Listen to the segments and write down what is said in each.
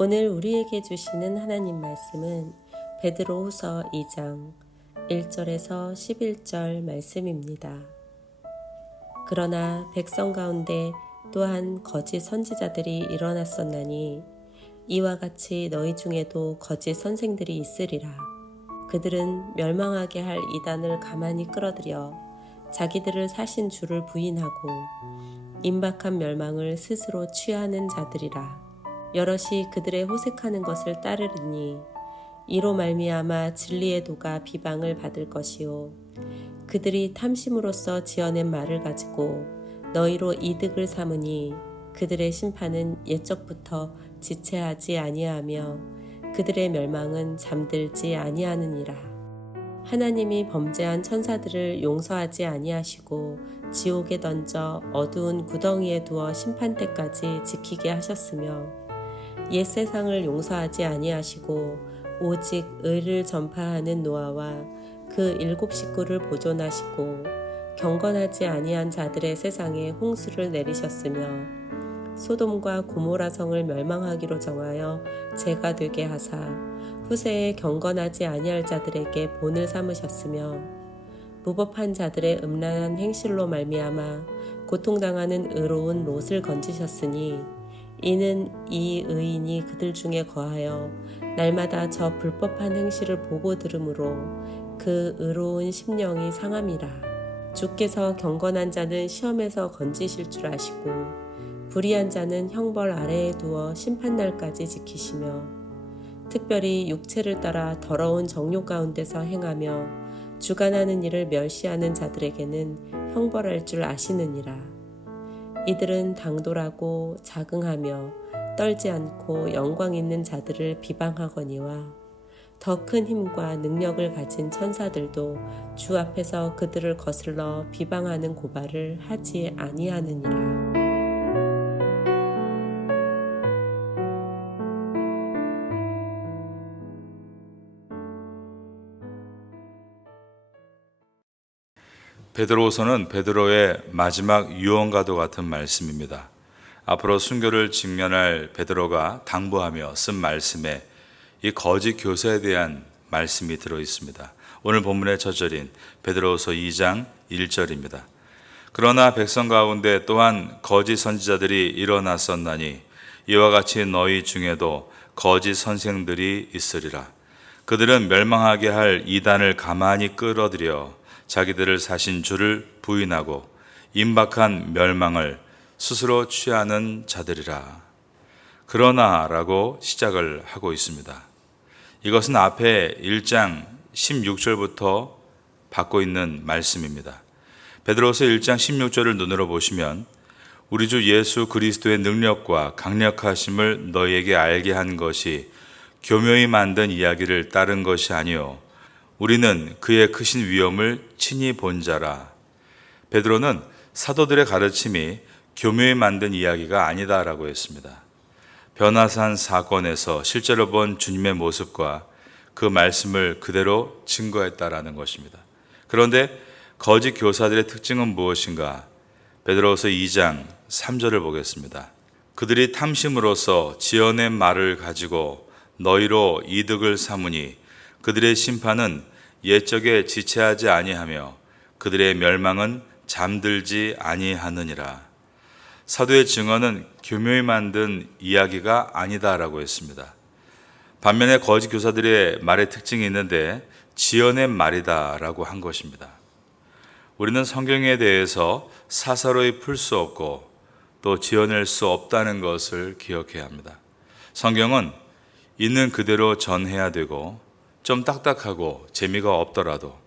오늘 우리에게 주시는 하나님 말씀은 베드로후서 2장 1절에서 11절 말씀입니다. 그러나 백성 가운데 또한 거짓 선지자들이 일어났었나니 이와 같이 너희 중에도 거짓 선생들이 있으리라. 그들은 멸망하게 할 이단을 가만히 끌어들여 자기들을 사신 주를 부인하고 임박한 멸망을 스스로 취하는 자들이라. 여럿이 그들의 호색하는 것을 따르리니 이로 말미암아 진리의 도가 비방을 받을 것이요 그들이 탐심으로써 지어낸 말을 가지고 너희로 이득을 삼으니 그들의 심판은 옛적부터 지체하지 아니하며 그들의 멸망은 잠들지 아니하느니라. 하나님이 범죄한 천사들을 용서하지 아니하시고 지옥에 던져 어두운 구덩이에 두어 심판 때까지 지키게 하셨으며 옛 세상을 용서하지 아니하시고 오직 의를 전파하는 노아와 그 7 식구를 보존하시고 경건하지 아니한 자들의 세상에 홍수를 내리셨으며 소돔과 고모라 성을 멸망하기로 정하여 죄가 되게 하사 후세에 경건하지 아니할 자들에게 본을 삼으셨으며 무법한 자들의 음란한 행실로 말미암아 고통당하는 의로운 롯을 건지셨으니 이는 이 의인이 그들 중에 거하여 날마다 저 불법한 행실을 보고 들으므로 그 의로운 심령이 상함이라. 주께서 경건한 자는 시험에서 건지실 줄 아시고 불의한 자는 형벌 아래에 두어 심판날까지 지키시며 특별히 육체를 따라 더러운 정욕 가운데서 행하며 주관하는 일을 멸시하는 자들에게는 형벌할 줄 아시느니라. 이들은 당돌하고 자긍하며 떨지 않고 영광 있는 자들을 비방하거니와 더 큰 힘과 능력을 가진 천사들도 주 앞에서 그들을 거슬러 비방하는 고발을 하지 아니하느니라. 베드로후서는 베드로의 마지막 유언과도 같은 말씀입니다. 앞으로 순교를 직면할 베드로가 당부하며 쓴 말씀에 이 거짓 교사에 대한 말씀이 들어 있습니다. 오늘 본문의 첫 절인 베드로후서 2장 1절입니다. 그러나 백성 가운데 또한 거짓 선지자들이 일어났었나니 이와 같이 너희 중에도 거짓 선생들이 있으리라. 그들은 멸망하게 할 이단을 가만히 끌어들여 자기들을 사신 주를 부인하고 임박한 멸망을 스스로 취하는 자들이라. 그러나 라고 시작을 하고 있습니다. 이것은 앞에 1장 16절부터 받고 있는 말씀입니다. 베드로서 1장 16절을 눈으로 보시면 우리 주 예수 그리스도의 능력과 강력하심을 너희에게 알게 한 것이 교묘히 만든 이야기를 따른 것이 아니요 우리는 그의 크신 위엄을 친히 본 자라. 베드로는 사도들의 가르침이 교묘히 만든 이야기가 아니다라고 했습니다. 변화산 사건에서 실제로 본 주님의 모습과 그 말씀을 그대로 증거했다라는 것입니다. 그런데 거짓 교사들의 특징은 무엇인가? 베드로서 2장 3절을 보겠습니다. 그들이 탐심으로써 지어낸 말을 가지고 너희로 이득을 삼으니 그들의 심판은 옛적에 지체하지 아니하며 그들의 멸망은 잠들지 아니하느니라. 사도의 증언은 교묘히 만든 이야기가 아니다라고 했습니다. 반면에 거짓 교사들의 말의 특징이 있는데 지어낸 말이다라고 한 것입니다. 우리는 성경에 대해서 사사로이 풀 수 없고 또 지어낼 수 없다는 것을 기억해야 합니다. 성경은 있는 그대로 전해야 되고 좀 딱딱하고 재미가 없더라도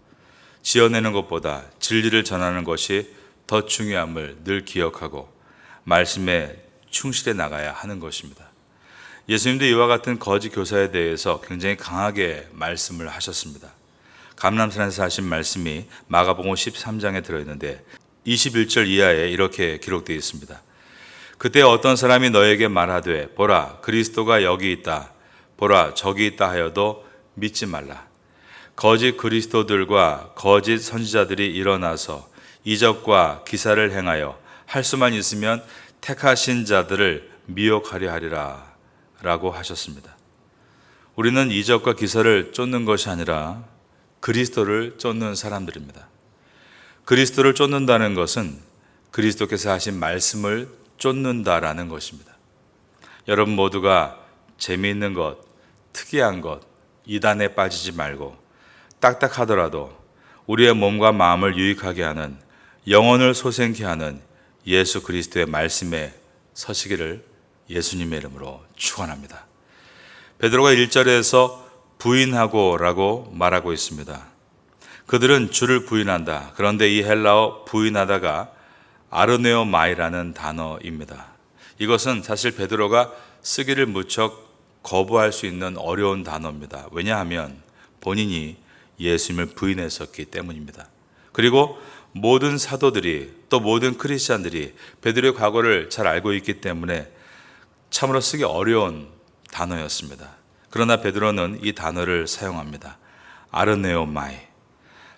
지어내는 것보다 진리를 전하는 것이 더 중요함을 늘 기억하고 말씀에 충실해 나가야 하는 것입니다. 예수님도 이와 같은 거짓 교사에 대해서 굉장히 강하게 말씀을 하셨습니다. 감람산에서 하신 말씀이 마가복음 13장에 들어있는데 21절 이하에 이렇게 기록되어 있습니다. 그때 어떤 사람이 너에게 말하되 보라 그리스도가 여기 있다 보라 저기 있다 하여도 믿지 말라. 거짓 그리스도들과 거짓 선지자들이 일어나서 이적과 기사를 행하여 할 수만 있으면 택하신 자들을 미혹하려 하리라 라고 하셨습니다. 우리는 이적과 기사를 쫓는 것이 아니라 그리스도를 쫓는 사람들입니다. 그리스도를 쫓는다는 것은 그리스도께서 하신 말씀을 쫓는다라는 것입니다. 여러분 모두가 재미있는 것, 특이한 것, 이단에 빠지지 말고 딱딱하더라도 우리의 몸과 마음을 유익하게 하는, 영혼을 솟행케 하는 예수 그리스도의 말씀에 서시기를 예수님의 이름으로 축원합니다. 베드로가 1절에서 부인하고 라고 말하고 있습니다. 그들은 주를 부인한다. 그런데 이 헬라어 부인하다가 아르네오마이라는 단어입니다. 이것은 사실 베드로가 쓰기를 무척 거부할 수 있는 어려운 단어입니다. 왜냐하면 본인이 예수님을 부인했었기 때문입니다. 그리고 모든 사도들이 또 모든 크리스찬들이 베드로의 과거를 잘 알고 있기 때문에 참으로 쓰기 어려운 단어였습니다. 그러나 베드로는 이 단어를 사용합니다. 아르네오마이.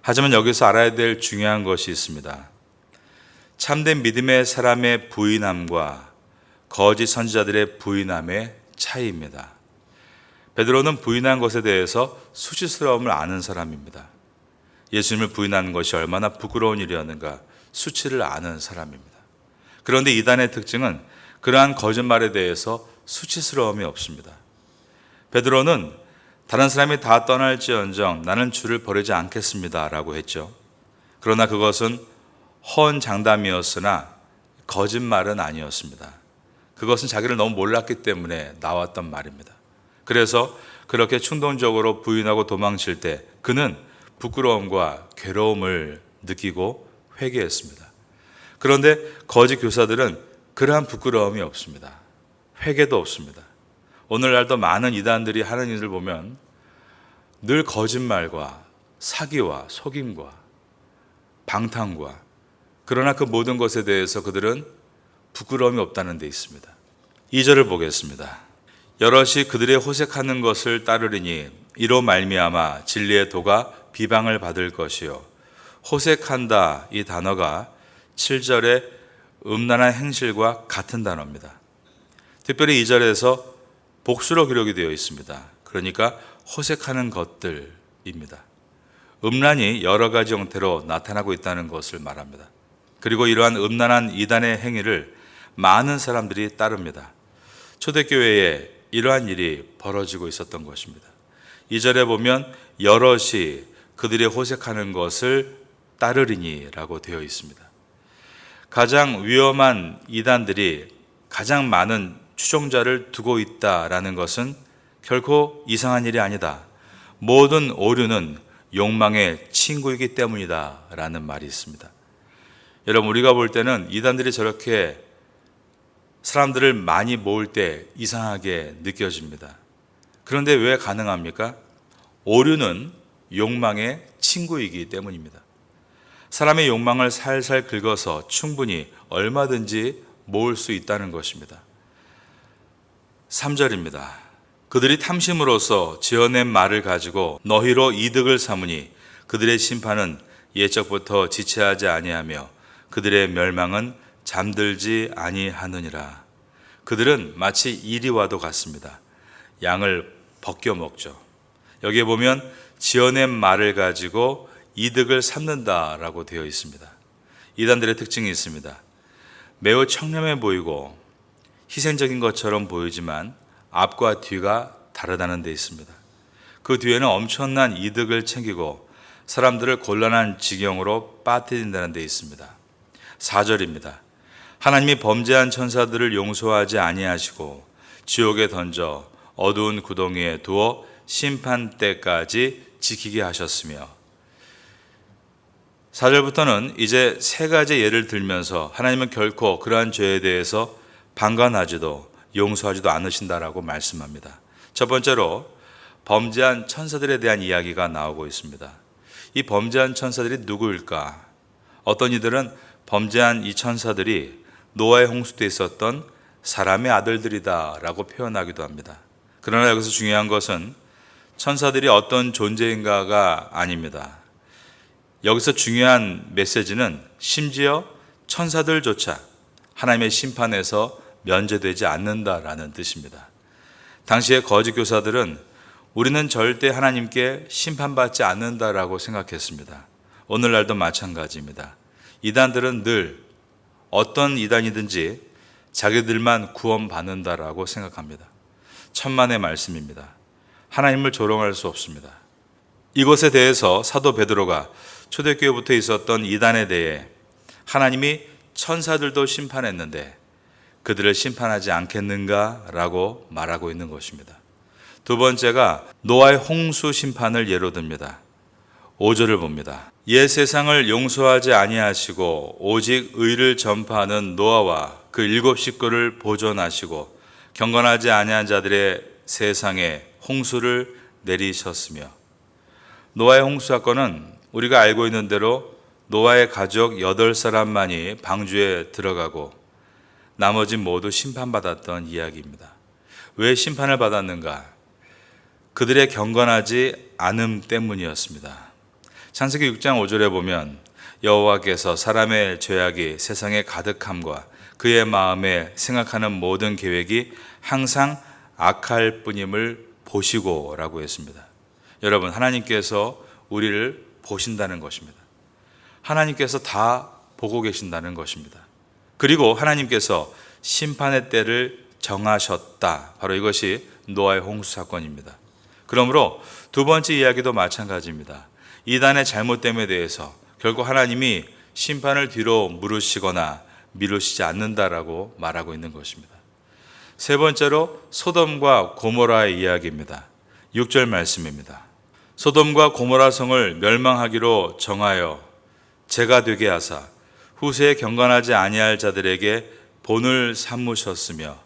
하지만 여기서 알아야 될 중요한 것이 있습니다. 참된 믿음의 사람의 부인함과 거짓 선지자들의 부인함의 차이입니다. 베드로는 부인한 것에 대해서 수치스러움을 아는 사람입니다. 예수님을 부인하는 것이 얼마나 부끄러운 일이었는가 수치를 아는 사람입니다. 그런데 이단의 특징은 그러한 거짓말에 대해서 수치스러움이 없습니다. 베드로는 다른 사람이 다 떠날지언정 나는 주를 버리지 않겠습니다 라고 했죠. 그러나 그것은 허언장담이었으나 거짓말은 아니었습니다. 그것은 자기를 너무 몰랐기 때문에 나왔던 말입니다. 그래서 그렇게 충동적으로 부인하고 도망칠 때 그는 부끄러움과 괴로움을 느끼고 회개했습니다. 그런데 거짓 교사들은 그러한 부끄러움이 없습니다. 회개도 없습니다. 오늘날도 많은 이단들이 하는 일을 보면 늘 거짓말과 사기와 속임과 방탕과, 그러나 그 모든 것에 대해서 그들은 부끄러움이 없다는 데 있습니다. 2절을 보겠습니다. 여럿이 그들의 호색하는 것을 따르리니 이로 말미암아 진리의 도가 비방을 받을 것이요. 호색한다 이 단어가 7절의 음란한 행실과 같은 단어입니다. 특별히 2절에서 복수로 기록이 되어 있습니다. 그러니까 호색하는 것들입니다. 음란이 여러 가지 형태로 나타나고 있다는 것을 말합니다. 그리고 이러한 음란한 이단의 행위를 많은 사람들이 따릅니다. 초대교회에 이러한 일이 벌어지고 있었던 것입니다. 2절에 보면 여럿이 그들의 호색하는 것을 따르리니 라고 되어 있습니다. 가장 위험한 이단들이 가장 많은 추종자를 두고 있다라는 것은 결코 이상한 일이 아니다. 모든 오류는 욕망의 친구이기 때문이다 라는 말이 있습니다. 여러분, 우리가 볼 때는 이단들이 저렇게 사람들을 많이 모을 때 이상하게 느껴집니다. 그런데 왜 가능합니까? 오류는 욕망의 친구이기 때문입니다. 사람의 욕망을 살살 긁어서 충분히 얼마든지 모을 수 있다는 것입니다. 3절입니다. 그들이 탐심으로써 지어낸 말을 가지고 너희로 이득을 삼으니 그들의 심판은 옛적부터 지체하지 아니하며 그들의 멸망은 잠들지 아니하느니라. 그들은 마치 이리와도 같습니다. 양을 벗겨 먹죠. 여기에 보면 지어낸 말을 가지고 이득을 삼는다라고 되어 있습니다. 이단들의 특징이 있습니다. 매우 청렴해 보이고 희생적인 것처럼 보이지만 앞과 뒤가 다르다는 데 있습니다. 그 뒤에는 엄청난 이득을 챙기고 사람들을 곤란한 지경으로 빠뜨린다는 데 있습니다. 4절입니다. 하나님이 범죄한 천사들을 용서하지 아니하시고 지옥에 던져 어두운 구덩이에 두어 심판 때까지 지키게 하셨으며, 4절부터는 이제 세 가지 예를 들면서 하나님은 결코 그러한 죄에 대해서 방관하지도 용서하지도 않으신다라고 말씀합니다. 첫 번째로 범죄한 천사들에 대한 이야기가 나오고 있습니다. 이 범죄한 천사들이 누구일까? 어떤 이들은 범죄한 이 천사들이 노아의 홍수 때 있었던 사람의 아들들이다 라고 표현하기도 합니다. 그러나 여기서 중요한 것은 천사들이 어떤 존재인가가 아닙니다. 여기서 중요한 메시지는 심지어 천사들조차 하나님의 심판에서 면제되지 않는다라는 뜻입니다. 당시의 거짓 교사들은 우리는 절대 하나님께 심판받지 않는다라고 생각했습니다. 오늘날도 마찬가지입니다. 이단들은 늘 어떤 이단이든지 자기들만 구원받는다라고 생각합니다. 천만의 말씀입니다. 하나님을 조롱할 수 없습니다. 이것에 대해서 사도 베드로가 초대교회부터 있었던 이단에 대해 하나님이 천사들도 심판했는데 그들을 심판하지 않겠는가라고 말하고 있는 것입니다. 두 번째가 노아의 홍수 심판을 예로 듭니다. 5절을 봅니다. 옛 세상을 용서하지 아니하시고 오직 의를 전파하는 노아와 그 7 식구를 보존하시고 경건하지 아니한 자들의 세상에 홍수를 내리셨으며, 노아의 홍수 사건은 우리가 알고 있는 대로 노아의 가족 8사람만이 방주에 들어가고 나머지 모두 심판받았던 이야기입니다. 왜 심판을 받았는가? 그들의 경건하지 않음 때문이었습니다. 창세기 6장 5절에 보면 여호와께서 사람의 죄악이 세상에 가득함과 그의 마음에 생각하는 모든 계획이 항상 악할 뿐임을 보시고 라고 했습니다. 여러분, 하나님께서 우리를 보신다는 것입니다. 하나님께서 다 보고 계신다는 것입니다. 그리고 하나님께서 심판의 때를 정하셨다. 바로 이것이 노아의 홍수 사건입니다. 그러므로 두 번째 이야기도 마찬가지입니다. 이단의 잘못됨에 대해서 결국 하나님이 심판을 뒤로 미루시거나 미루시지 않는다라고 말하고 있는 것입니다. 세 번째로 소돔과 고모라의 이야기입니다. 6절 말씀입니다. 소돔과 고모라 성을 멸망하기로 정하여 재가 되게 하사 후세에 경건하지 아니할 자들에게 본을 삼으셨으며,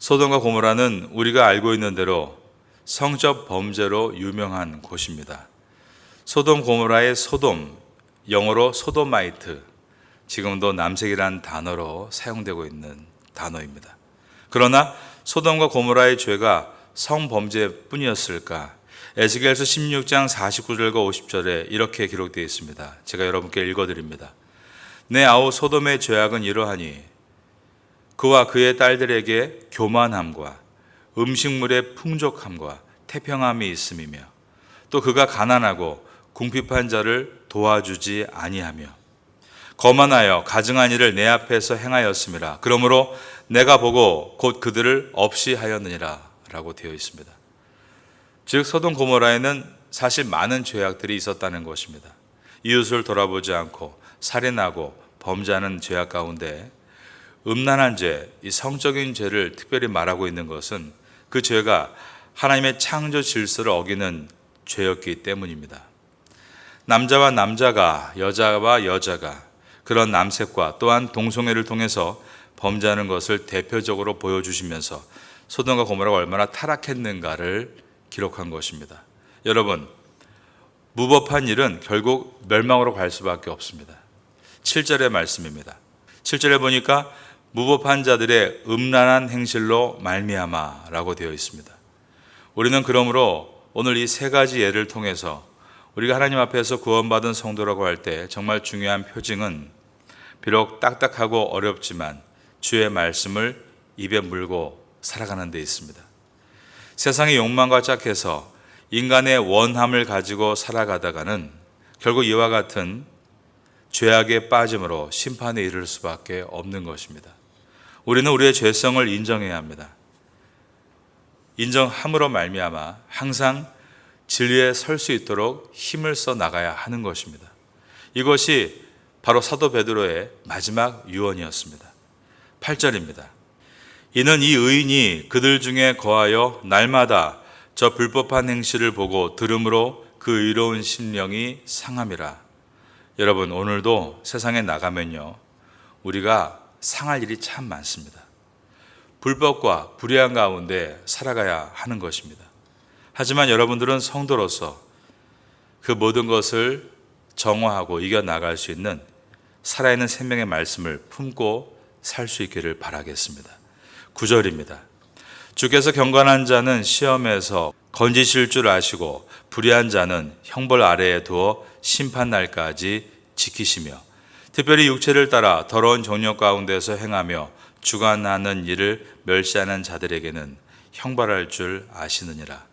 소돔과 고모라는 우리가 알고 있는 대로 성적 범죄로 유명한 곳입니다. 소돔 고모라의 소돔, 영어로 소도마이트, 지금도 남색이란 단어로 사용되고 있는 단어입니다. 그러나 소돔과 고모라의 죄가 성범죄뿐이었을까? 에스겔서 16장 49절과 50절에 이렇게 기록되어 있습니다. 제가 여러분께 읽어드립니다. 내 아우 소돔의 죄악은 이러하니 그와 그의 딸들에게 교만함과 음식물의 풍족함과 태평함이 있음이며, 또 그가 가난하고 궁핍한 자를 도와주지 아니하며 거만하여 가증한 일을 내 앞에서 행하였음이라. 그러므로 내가 보고 곧 그들을 없이 하였느니라 라고 되어 있습니다. 즉 소돔 고모라에는 사실 많은 죄악들이 있었다는 것입니다. 이웃을 돌아보지 않고 살인하고 범죄하는 죄악 가운데 음란한 죄, 이 성적인 죄를 특별히 말하고 있는 것은 그 죄가 하나님의 창조 질서를 어기는 죄였기 때문입니다. 남자와 남자가, 여자와 여자가 그런 남색과 또한 동성애를 통해서 범죄하는 것을 대표적으로 보여주시면서 소돔과 고모라가 얼마나 타락했는가를 기록한 것입니다. 여러분, 무법한 일은 결국 멸망으로 갈 수밖에 없습니다. 7절의 말씀입니다. 7절에 보니까 무법한 자들의 음란한 행실로 말미암아라고 되어 있습니다. 우리는 그러므로 오늘 이 세 가지 예를 통해서 우리가 하나님 앞에서 구원받은 성도라고 할 때 정말 중요한 표징은 비록 딱딱하고 어렵지만 주의 말씀을 입에 물고 살아가는 데 있습니다. 세상의 욕망과 짝해서 인간의 원함을 가지고 살아가다가는 결국 이와 같은 죄악에 빠짐으로 심판에 이를 수밖에 없는 것입니다. 우리는 우리의 죄성을 인정해야 합니다. 인정함으로 말미암아 항상 진리에 설 수 있도록 힘을 써 나가야 하는 것입니다. 이것이 바로 사도 베드로의 마지막 유언이었습니다. 8절입니다. 이는 이 의인이 그들 중에 거하여 날마다 저 불법한 행실을 보고 들음으로 그 의로운 심령이 상함이라. 여러분, 오늘도 세상에 나가면요, 우리가 상할 일이 참 많습니다. 불법과 불의한 가운데 살아가야 하는 것입니다. 하지만 여러분들은 성도로서 그 모든 것을 정화하고 이겨나갈 수 있는 살아있는 생명의 말씀을 품고 살 수 있기를 바라겠습니다. 9절입니다. 주께서 경건한 자는 시험에서 건지실 줄 아시고 불의한 자는 형벌 아래에 두어 심판날까지 지키시며, 특별히 육체를 따라 더러운 정욕 가운데서 행하며 주관하는 일을 멸시하는 자들에게는 형벌할 줄 아시느니라.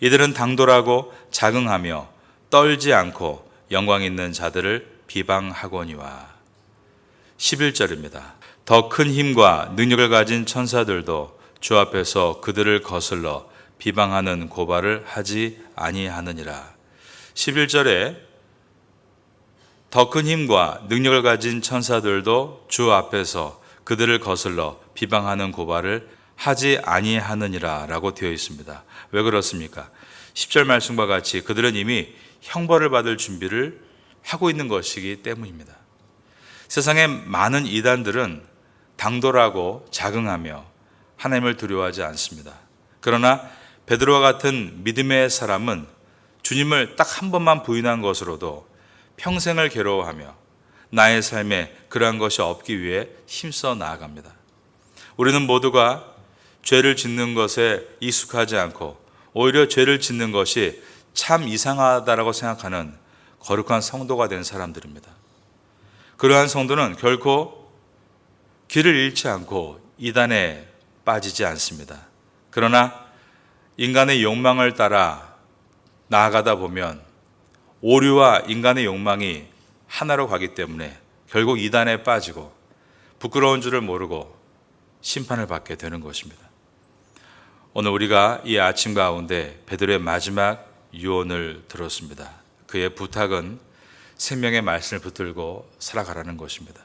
이들은 당돌하고 자긍하며 떨지 않고 영광 있는 자들을 비방하거니와. 11절입니다. 더 큰 힘과 능력을 가진 천사들도 주 앞에서 그들을 거슬러 비방하는 고발을 하지 아니하느니라. 11절에 더 큰 힘과 능력을 가진 천사들도 주 앞에서 그들을 거슬러 비방하는 고발을 하지 아니하느니라 라고 되어 있습니다. 왜 그렇습니까? 10절 말씀과 같이 그들은 이미 형벌을 받을 준비를 하고 있는 것이기 때문입니다. 세상의 많은 이단들은 당돌하고 자긍하며 하나님을 두려워하지 않습니다. 그러나 베드로와 같은 믿음의 사람은 주님을 딱 한 번만 부인한 것으로도 평생을 괴로워하며 나의 삶에 그러한 것이 없기 위해 힘써 나아갑니다. 우리는 모두가 죄를 짓는 것에 익숙하지 않고 오히려 죄를 짓는 것이 참 이상하다라고 생각하는 거룩한 성도가 된 사람들입니다. 그러한 성도는 결코 길을 잃지 않고 이단에 빠지지 않습니다. 그러나 인간의 욕망을 따라 나아가다 보면 오류와 인간의 욕망이 하나로 가기 때문에 결국 이단에 빠지고 부끄러운 줄을 모르고 심판을 받게 되는 것입니다. 오늘 우리가 이 아침 가운데 베드로의 마지막 유언을 들었습니다. 그의 부탁은 생명의 말씀을 붙들고 살아가라는 것입니다.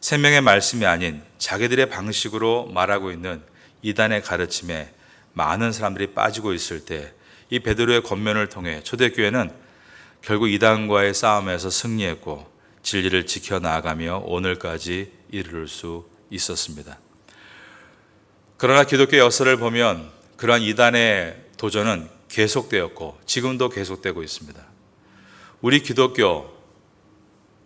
생명의 말씀이 아닌 자기들의 방식으로 말하고 있는 이단의 가르침에 많은 사람들이 빠지고 있을 때 이 베드로의 권면을 통해 초대교회는 결국 이단과의 싸움에서 승리했고 진리를 지켜나가며 오늘까지 이르를 수 있었습니다. 그러나 기독교 역사를 보면 그러한 이단의 도전은 계속되었고 지금도 계속되고 있습니다. 우리 기독교,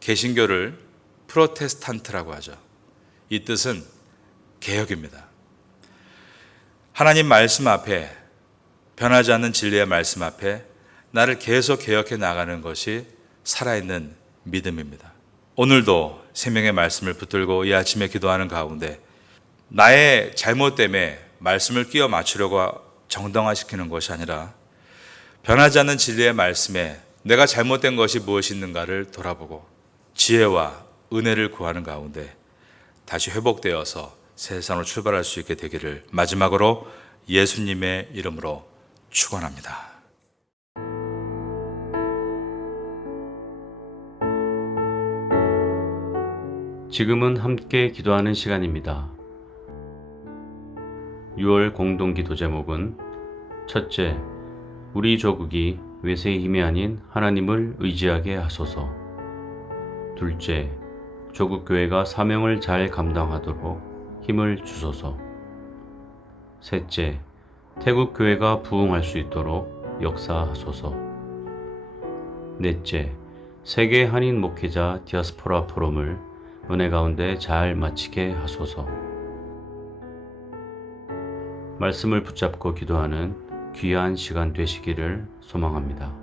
개신교를 프로테스탄트라고 하죠. 이 뜻은 개혁입니다. 하나님 말씀 앞에, 변하지 않는 진리의 말씀 앞에 나를 계속 개혁해 나가는 것이 살아있는 믿음입니다. 오늘도 생명의 말씀을 붙들고 이 아침에 기도하는 가운데 나의 잘못 때문에 말씀을 끼워 맞추려고 정당화시키는 것이 아니라 변하지 않는 진리의 말씀에 내가 잘못된 것이 무엇이 있는가를 돌아보고 지혜와 은혜를 구하는 가운데 다시 회복되어서 세상으로 출발할 수 있게 되기를 마지막으로 예수님의 이름으로 축원합니다. 지금은 함께 기도하는 시간입니다. 6월 공동기도 제목은 첫째, 우리 조국이 외세의 힘이 아닌 하나님을 의지하게 하소서. 둘째, 조국교회가 사명을 잘 감당하도록 힘을 주소서. 셋째, 태국교회가 부흥할 수 있도록 역사하소서. 넷째, 세계 한인 목회자 디아스포라 포럼을 은혜 가운데 잘 마치게 하소서. 말씀을 붙잡고 기도하는 귀한 시간 되시기를 소망합니다.